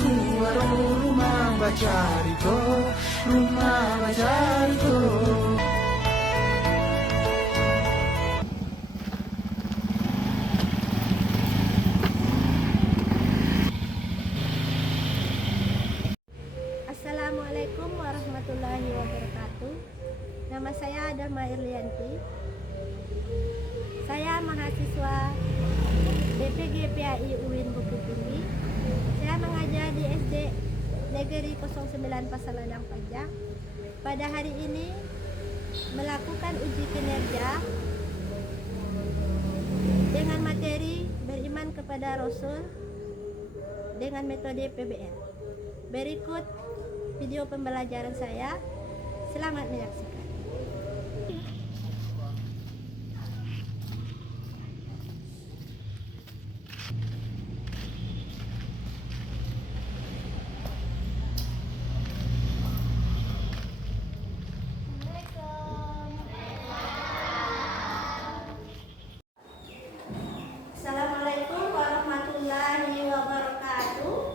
suara rumah baca Riko, rumah baca Riko. Assalamualaikum warahmatullahi wabarakatuh. Nama saya Adama Irlianti. Saya mahasiswa BPG PAI UIN Bukit Tinggi. Saya mengajar di SD Negeri 09 Pasar Ladang Panjang. Pada hari ini melakukan uji kinerja dengan materi beriman kepada Rasul dengan metode PBL. Berikut video pembelajaran saya. Selamat menyaksikan. Assalamualaikum warahmatullahi wabarakatuh.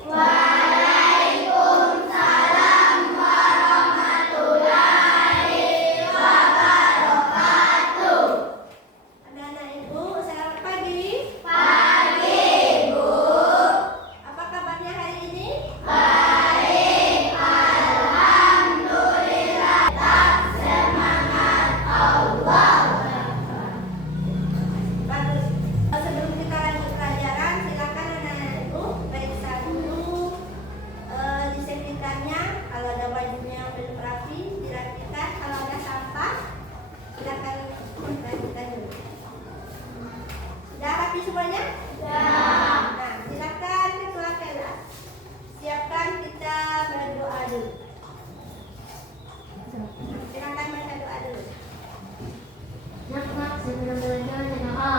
Semuanya? Nah, silakan ketua kelas. Siapkan, kita berdoa dulu. Silakan baca doa dulu. Nafas sebelum belajar doa.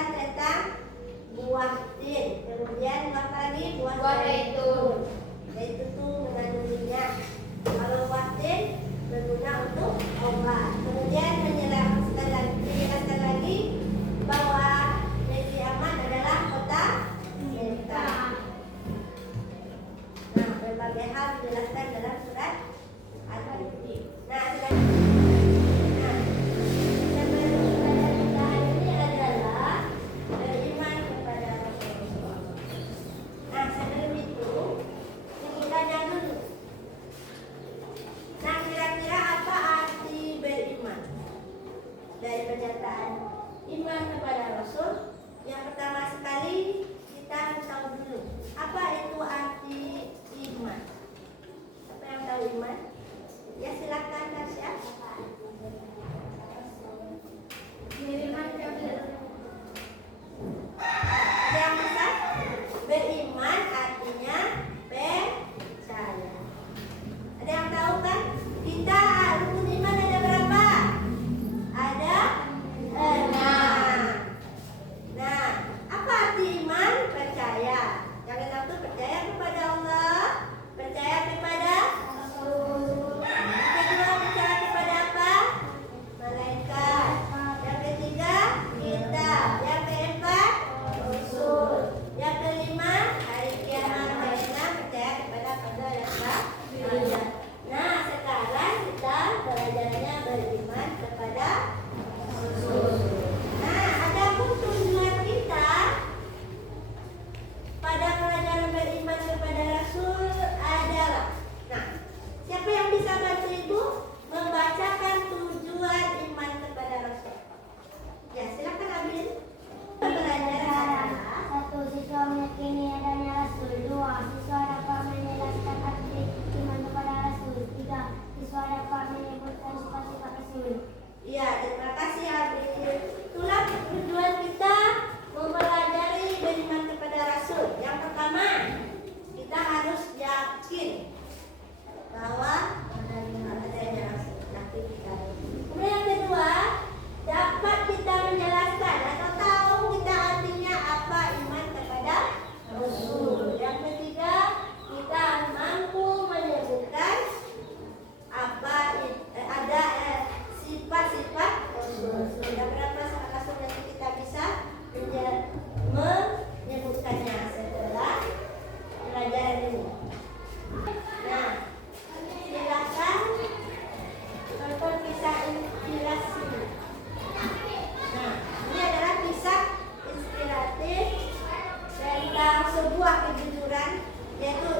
menjelaskan tentang buah tin. Kemudian apa lagi? Buah zaitun. Zaitun itu mengandung minyak. Kalau buah tin berguna untuk obat. Kemudian menjelaskan lagi bahwa negeri aman adalah kota Mekah. Nah, berbagai hal dijelaskan dalam surat Al-Baqarah. Nah, ibadah kita ini adalah beriman kepada Rasulullah. Nah, sebelum itu kita dulu. Nah, kira-kira apa arti beriman? Dari pernyataan iman kepada Rasul, yang pertama sekali kita harus tahu dulu apa itu arti iman. Siapa yang tahu iman? Ya, silakan Tasya. Beriman kepada Ada yang bisa? Beriman artinya percaya. Ada yang tahu kan? Kita rukun iman ada berapa? Ada 6. Nah, apa arti iman? Percaya. Yang enam itu percaya kepada Allah, percaya kepada Rasul. Yang kedua percaya kepada apa? Malaikat. Yang ketiga kitab. Yang keempat Rasul. Yang kelima hari kiamat. Yang enam percaya kepada qadar dan qadar. Nah, sekarang kita belajarnya beriman kepada Rasul. Nah, adapun tujuan kita pada pelajaran beriman kepada Rasul adalah, nah, siapa yang bisa bantu Ibu membacakan tujuan iman kepada Rasul? Ya, silakan Abin. Pelajaran adalah satu, siswa meyakini adanya Rasul. Dua, siswa dapat menjelaskan arti iman kepada Rasul. Tiga, siswa dapat menyebutkan sifat-sifat Rasul. ya, terima kasih Abin. Itulah tujuan kita mempelajari beriman kepada Rasul. Yang pertama, kita harus yakin bahwa adanya Rasul. Yakin kita. Kemudian yang kedua, dapat kita menjelaskan atau tahu kita artinya apa iman kepada Rasul. Yang ketiga, kita mampu menyebutkan apa ada sifat-sifat Rasul. Sudah berapa Rasul yang kita bisa menyebutkannya setelah pelajaran ini. Nah, silakan tonton kisah inspirasi. Nah, ini adalah kisah inspiratif tentang sebuah kejujuran, yaitu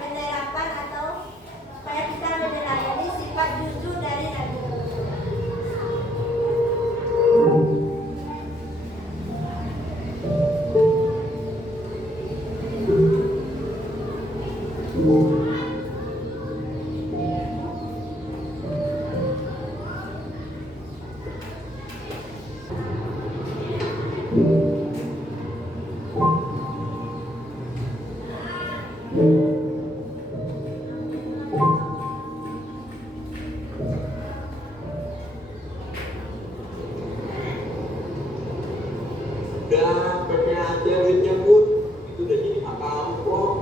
penerapan atau supaya kita meneladani sifat jujur dari Nabi Muhammad. Udah pakai aja duitnya Bud, itu udah jadi hak kamu kok.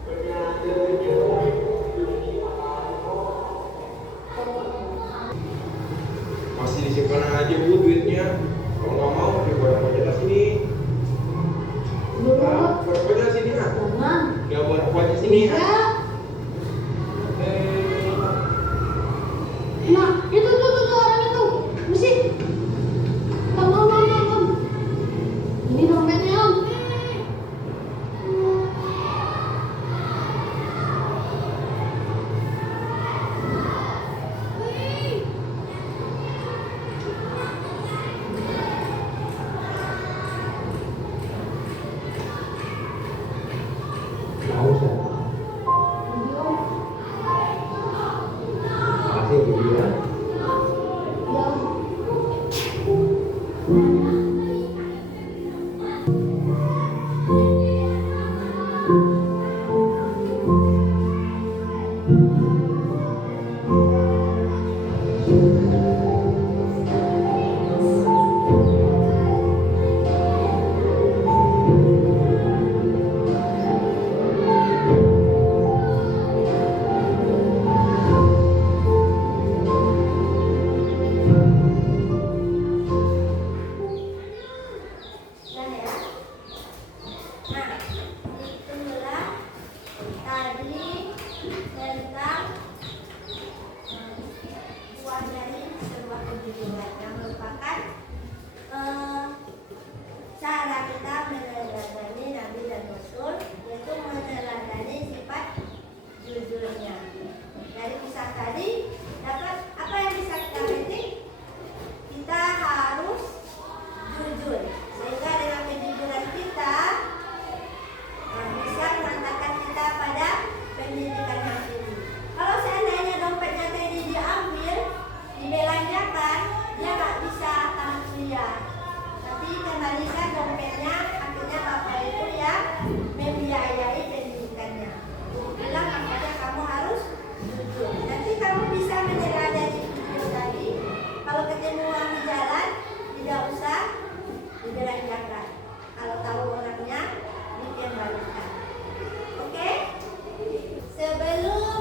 Pakai aja duitnya Bud, itu udah jadi hak kamu kok. Masih disimpan aja Bu duitnya. Kalau nggak mau, coba baca sini. Nah, baca sini ah. Nggak buat baca sini ah. Nah, itu orang itu. Musik. Om. Ini dompetnya, Om. Nggak usah. tadi tentang buah dari sebuah kejujuran yang merupakan cara kita meneladani Nabi dan Rasul, yaitu meneladani sifat jujurnya. Dari kisah tadi dapat apa yang bisa kita petik? Kita harus jujur, sehingga dengan kejujuran kita bisa mengantarkan kita pada pendidikan yang tinggi. Kalau seandainya dompetnya tadi diambil, dibelanjakan, dia nggak bisa tamat kuliah. Tapi kembalikan dompetnya, akhirnya bapak itu yang membiayai pendidikannya. Bilang makanya kamu harus jujur. Nanti kamu bisa meneladani jujur tadi. Kalau ketemu uang di jalan, tidak usah dibelanjakan. Kalau tahu orangnya, dikembalikan. Oke? Sebelum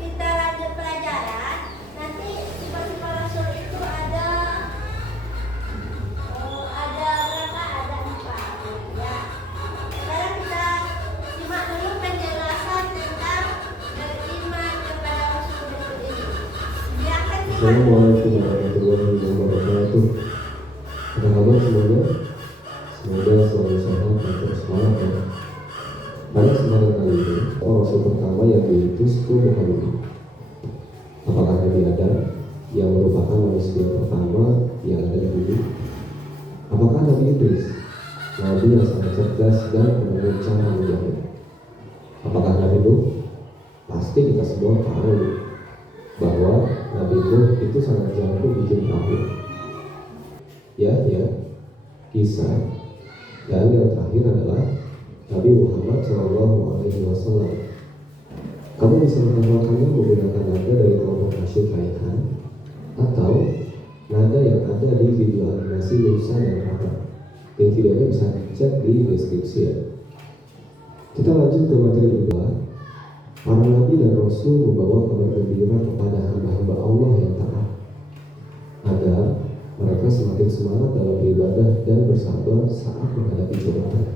kita lanjut pelajaran, nanti sifat-sifat Rasul itu ada berapa? Ada 4. Ya. Sekarang kita simak dulu penjelasan tentang beriman kepada Rasul ini. Silakan simak. Assalamualaikum warahmatullahi wabarakatuh. Apa kabar semuanya? Semoga selalu sehat dan terus semangat ya. Pada kesempatan kali ini, Rasul pertama yang diutus itu Muhammad. Apakah Nabi Adam yang merupakan manusia pertama yang ada di bumi? Apakah Nabi Idris, Nabi yang sangat cerdas dan menemukan cara menjawab? Apakah Nabi Nuh? Pasti kita semua tahu bahwa Nabi Nuh itu sangat jago bikin perahu. Ya, kisah. Dan yang terakhir adalah Nabi Muhammad SAW. Kamu bisa menghafalkannya menggunakan nada dari kelompok nasyid Raihan atau nada yang ada di video animasi Nusa dan Rata. Link videonya bisa dicek di deskripsi ya. Kita lanjut ke materi kedua. Para Nabi dan Rasul membawa kabar gembira kepada hamba-hamba Allah yang taat, agar mereka semakin semangat dalam beribadah dan bersabar saat menghadapi cobaan.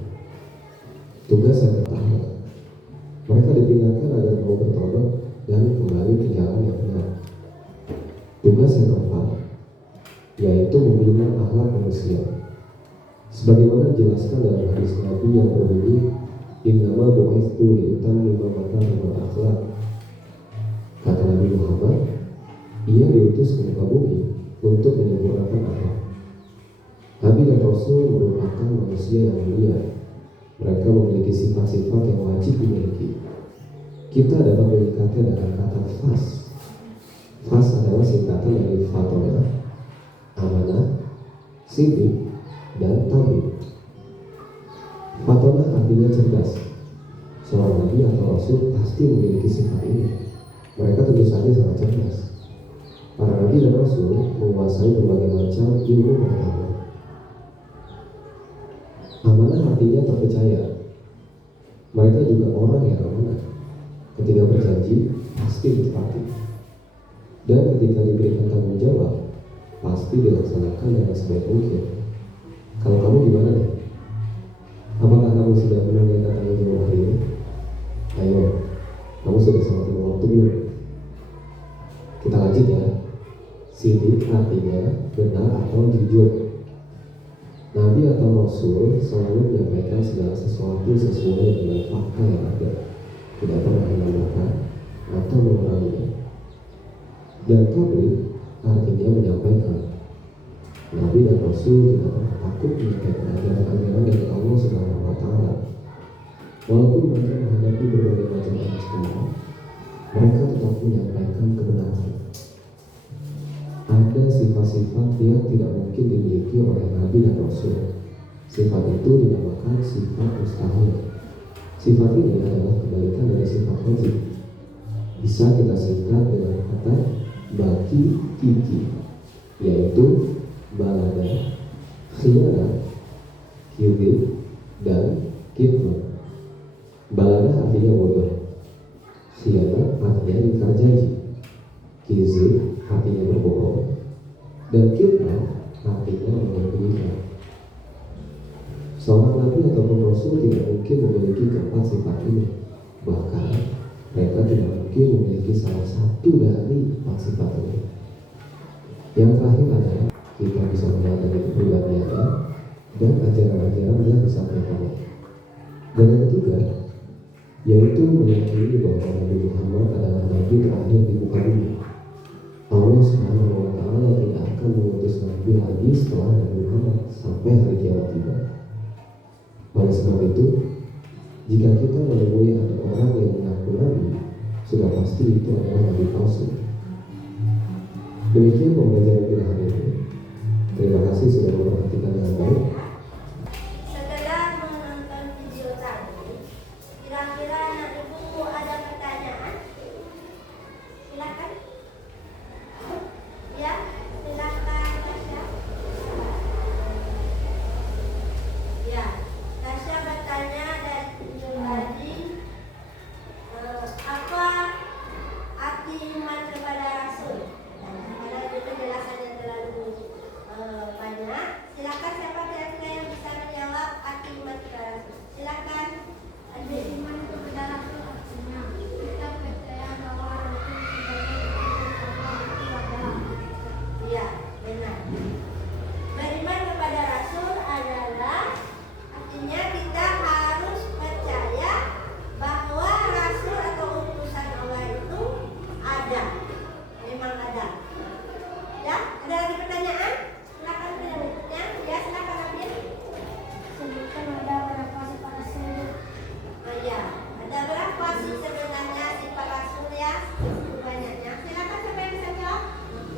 Tugas yang pertama, mereka dipindahkan agar mau bertobat dan kembali ke jalan yang benar. Tugas yang keempat, yaitu membina akhlak manusia. Sebagaimana dijelaskan dalam hadis Nabi yang berbunyi, Innama bu'itsu liutammima makarimul akhlaq. Kata Nabi Muhammad, ia diutus ke muka bumi untuk menyempurnakan akhlak. Nabi dan Rasul merupakan manusia yang mulia. Mereka memiliki sifat-sifat yang wajib dimiliki. Kita dapat menyingkatnya dengan kata fas. Fas adalah singkatan dari fatonah, amanah, sidik, dan tablik. Fatonah artinya cerdas. Seorang nabi atau rasul pasti memiliki sifat ini. Mereka tentu saja sangat cerdas. Para nabi dan rasul menguasai berbagai macam ilmu pengetahuan. Amanah artinya terpercaya. Mereka juga orang yang amanah. Ketika berjanji pasti ditepati. Dan ketika diberikan tanggung jawab pasti dilaksanakan dengan sebaik mungkin. Kalau kamu gimana nih? Apakah kamu sudah menunaikan tanggung jawab hari ini? Ayo, kamu sudah sangat waktu belum? Kita lanjut ya. Sidik artinya benar atau jujur. Nabi atau Rasul selalu menyampaikan segala sesuatu sesuai dengan fakta yang ada, tidak pernah menambahkan atau menguranginya. Dan tabligh artinya menyampaikan. Nabi dan Rasul tidak pernah takut menyampaikan ajaran-ajaran dari Allah Subhanahu wa Ta'ala. Walaupun mereka menghadapi berbagai macam ancaman, mereka tetap menyampaikan kebenaran. Ada sifat-sifat yang tidak mungkin dimiliki oleh Nabi dan Rasul. Sifat itu dinamakan sifat mustahil. Sifat ini adalah kebalikan dari sifat wajib. Bisa kita singkat dengan kata baki kiki, yaitu balada, khiyana, kidib, dan kitman. Balada artinya bodoh, khiyana artinya ingkar janji, kizib artinya berbohong, dan kitman artinya menyembunyikan. Seorang nabi ataupun rasul tidak mungkin memiliki keempat sifat ini. Bahkan mereka tidak mungkin memiliki salah satu dari 4 sifat ini. Yang terakhir adalah kita bisa menyadari kepribadiannya dan ajaran-ajaran yang disampaikan. Dan yang ketiga, yaitu meyakini bahwa Nabi Muhammad adalah Nabi terakhir di muka bumi. Allah Subhanahu wa Ta'ala tidak akan mengutus Nabi lagi setelah Nabi Muhammad sampai hari kiamat tiba. Oleh sebab itu, jika kita menemui ada orang yang mengaku Nabi, sudah pasti itu adalah Nabi palsu. Demikian pembelajaran kita hari ini. Terima kasih sudah memperhatikan dengan baik. Setelah menonton video tadi, kira-kira anak ibu ada pertanyaan? Silakan. Ya, silakan Tasya. Ya, Tasya bertanya dari video tadi, apa arti iman kepada Rasul? Karena itu penjelasannya terlalu banyak. Silakan siapa kira-kira yang bisa menjawab arti iman kepada Rasul? Silakan. Ada iman kepada Rasul artinya kita percaya bahwa Rasul sebagai Allah itu ada. Iya, benar. Beriman kepada Rasul adalah artinya kita harus percaya bahwa Rasul atau utusan Allah itu ada, memang ada. Ya, ada lagi pertanyaan? Silakan berikutnya. Ya, silakan ambil. Sebutkan ada berapa sifat Rasul. Oh iya, ada berapa sih sebenarnya sifat Rasul ya? Banyaknya. Silakan siapa yang bisa jawab?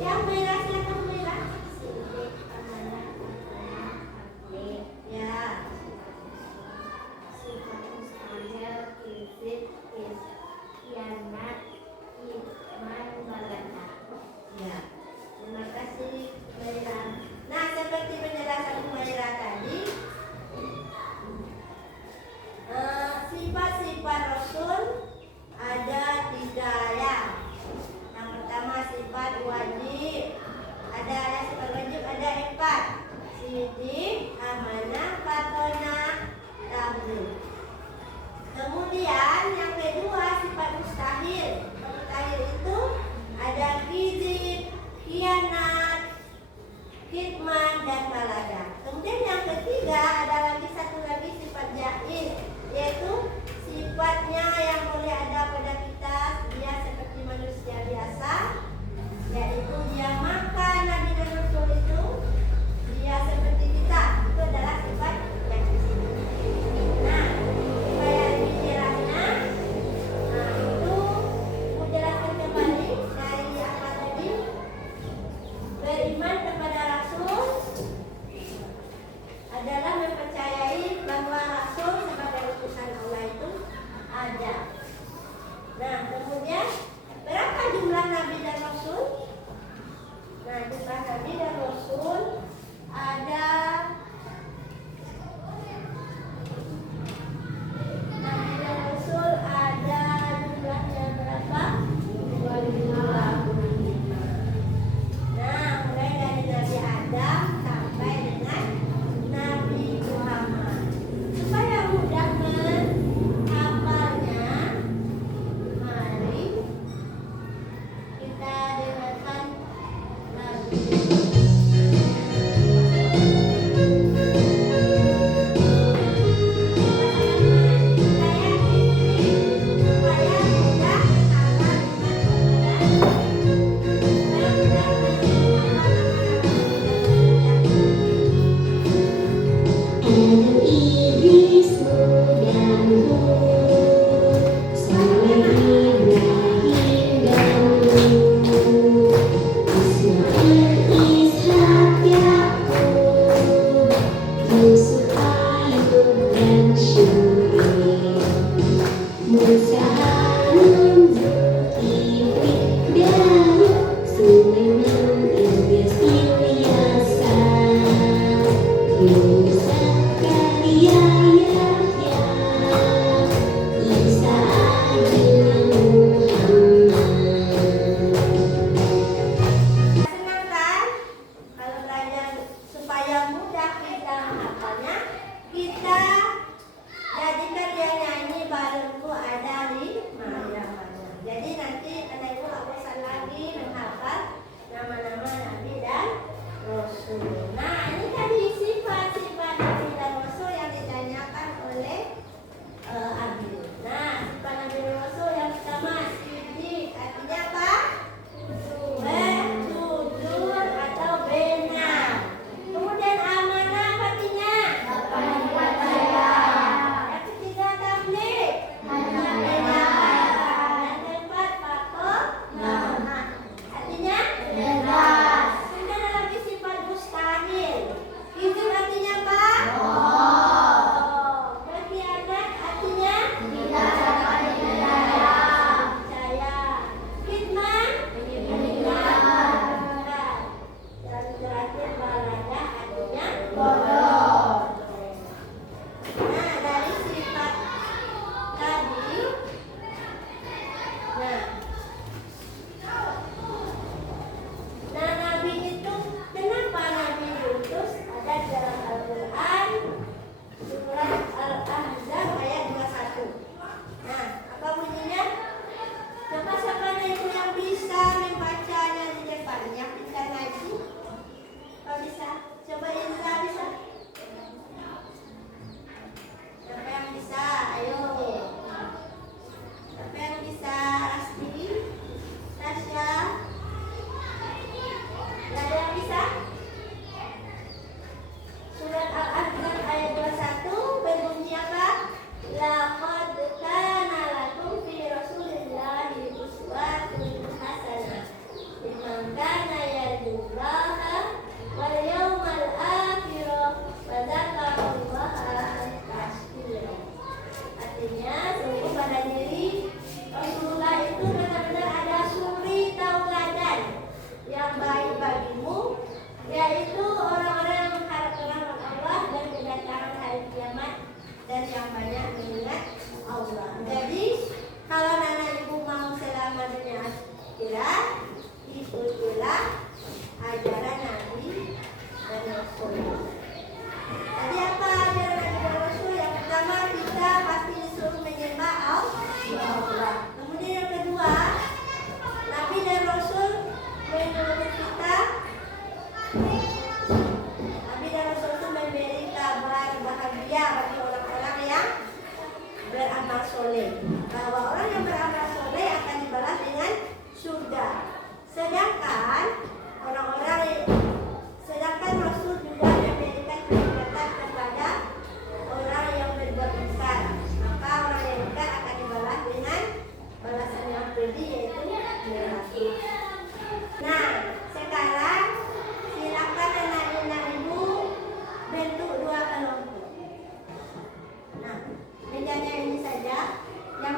Yang merah, silakan merah. Sidik, amanah, percaya, adil, Ya, sifat mustahil, izin, khianat, iman, baladah. ya. Terima kasih Merah. Nah, seperti penjelasan Merah tadi, sifat-sifat Rasul ada 3 ya. Yang pertama sifat wajib. Ada sifat wajib ada 4. Sidik, amanah, fatonah, tabligh. Kemudian yang kedua sifat mustahil. Mustahil itu ada kizib, khianat, kitman, dan baladah. Kemudian yang ketiga ada lagi satu lagi sifat jaiz, yaitu sifatnya yang boleh ada pada kita, dia seperti manusia biasa, yaitu dia makan. Nabi dan Rasul itu dia seperti kita, itu adalah sifat jaiz. Nah, supaya lebih jelasnya, itu mau jelaskan kembali dari apa tadi. Beriman kepada Rasul adalah mempercayai bahwa Rasul sebagai utusan Allah itu ada. Nah, kemudian berapa jumlah Nabi dan Rasul? Nah, jumlah Nabi dan Rasul ada Nabi dan Rasul ada jumlahnya berapa? 25. Nah, mulai dari Nabi Adam sampai dengan Nabi Muhammad. Supaya mudah menghafalnya, mari kita dengarkan lagu. Kita jadikan dia nyanyi barengku ada bisa membacanya di depannya, bisa ngaji? Kalau bisa, coba Indra bisa. Siapa yang bisa? Ayo. Siapa yang bisa? Rasti, Tasya. Gak ada yang bisa? Surat Al-Ahzab ayat 21 berbunyi apa? Laqad kana lakum fi Rasulillahi uswatun hasanah liman kana yarjullaha wal yawmal akhir wa dzakarallaha katsira. Artinya sungguh pada diri Rasulullah itu benar-benar ada suri tauladan yang baik bagimu, yaitu orang-orang yang mengharapkan rahmat Allah dan kedatangan hari kiamat dan yang banyak mengingat Allah. Jadi kalau anak ibu mau selamat dunia akhirat, ikutilah ajaran Nabi dan Rasul. Tadi apa ajaran Nabi dan Rasul? Yang pertama, kita pasti disuruh menyembah Allah. Kemudian yang kedua, Nabi dan Rasul menyuruh kita, Nabi dan Rasul itu memberi kabar bahagia bagi orang-orang yang beramal soleh, bahwa orang yang beramal soleh akan dibalas dengan surga. Sedangkan Rasul juga memberikan peringatan kepada orang yang berbuat besar, maka orang yang besar akan dibalas dengan balasan yang pedih, yaitu neraka. Nah, sekarang silakan anak-anak ibu bentuk dua kelompok. Nah, mejanya ini saja. Yang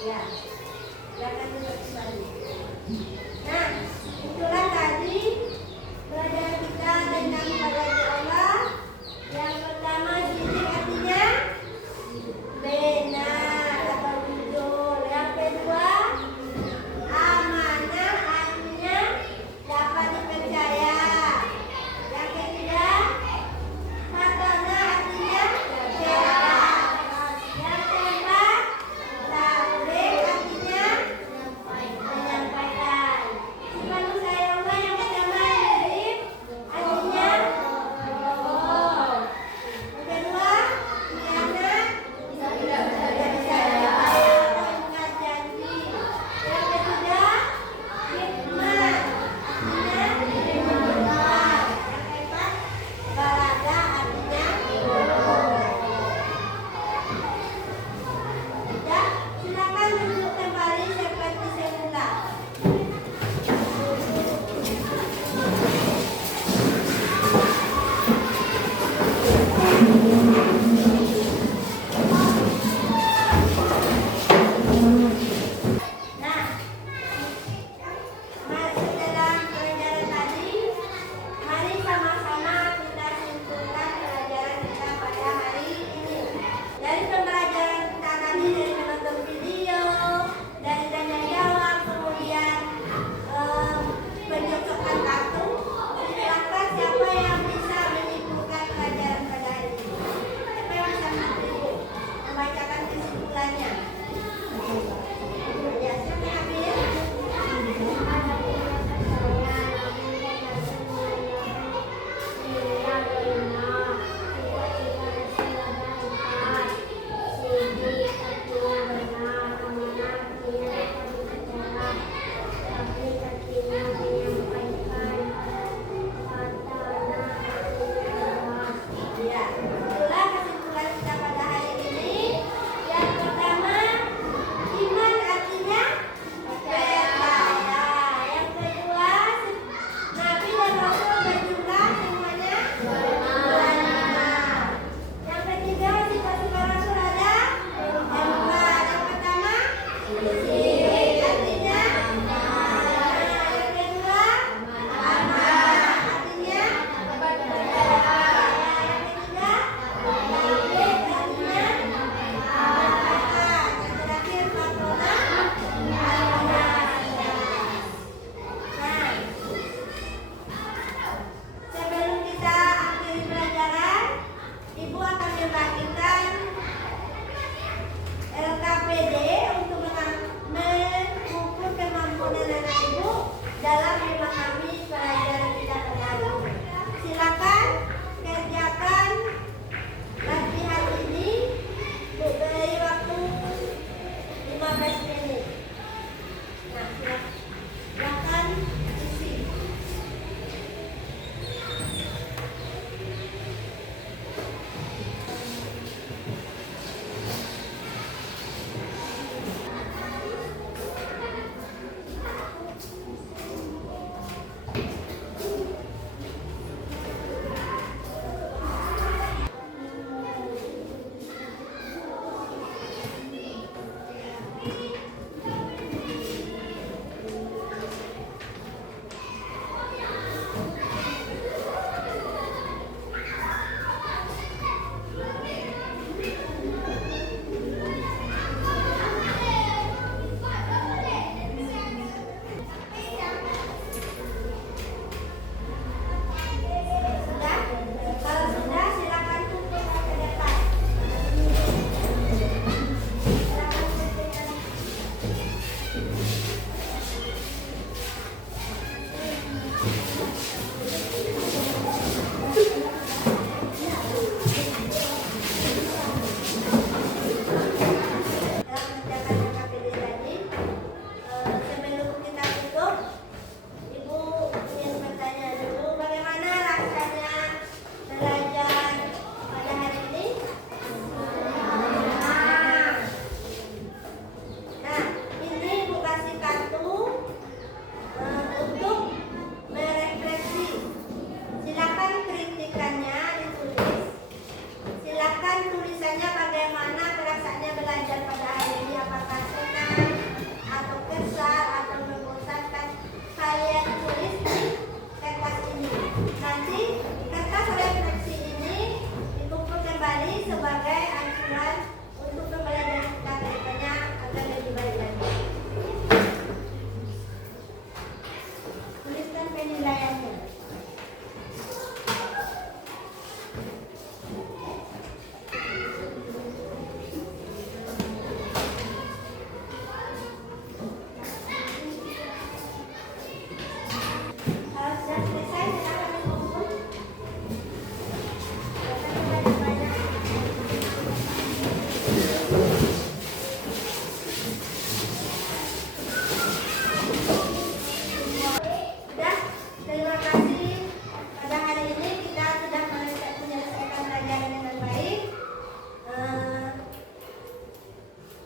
Ya, silakan duduk kembali. Nah, itulah tadi pelajaran kita tentang pada Allah. Yang pertama, sidik artinya benar atau jujur. Yang kedua, amanah artinya dapat dipercaya. Yang ketiga, matana artinya cerdas. Yang keempat, tabligh artinya menyampaikan. Sifat saya Allah yang pertama mirip artinya bohong. Yang kedua, khianat tidak percaya atau ingkar janji. Yang ketiga, hikmah artinya mendengar. Yang keempat, balaga artinya ya, silakan duduk kembali seperti semula. Nah, setelah pelajaran tadi, mari sama-sama kita simpulkan pelajaran kita pada hari ini. Dari pembelajaran kita tadi, dari menonton video, dari tanya jawab, kemudian pencocokan kartu, silakan siapa yang bisa menyimpulkan pelajaran pada hari ini. Siapa yang bisa membacakan kesimpulannya? Ya, silakan ambil. Ya, itulah kesimpulan kita pada hari ini. Yang pertama, iman artinya percaya. Yang kedua, Nabi dan Rasul berjumlah semuanya benar. Yang ketiga, sifat-sifat Rasul ada empat. Yang pertama, sidik artinya benar. Yang kedua, amanah artinya percaya. Yang ketiga, tabligh artinya menyampaikan. Yang terakhir, matona artinya cerdas. Nah, sebelum kita akhiri pelajaran, Ibu akan membagikan LKPD untuk mengukur kemampuan anak Ibu dalam memahami pelajaran kita pada hari ini. Silakan kerjakan latihan ini, beri waktu 15 menit. Nah, silakan isi.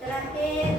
Terakhir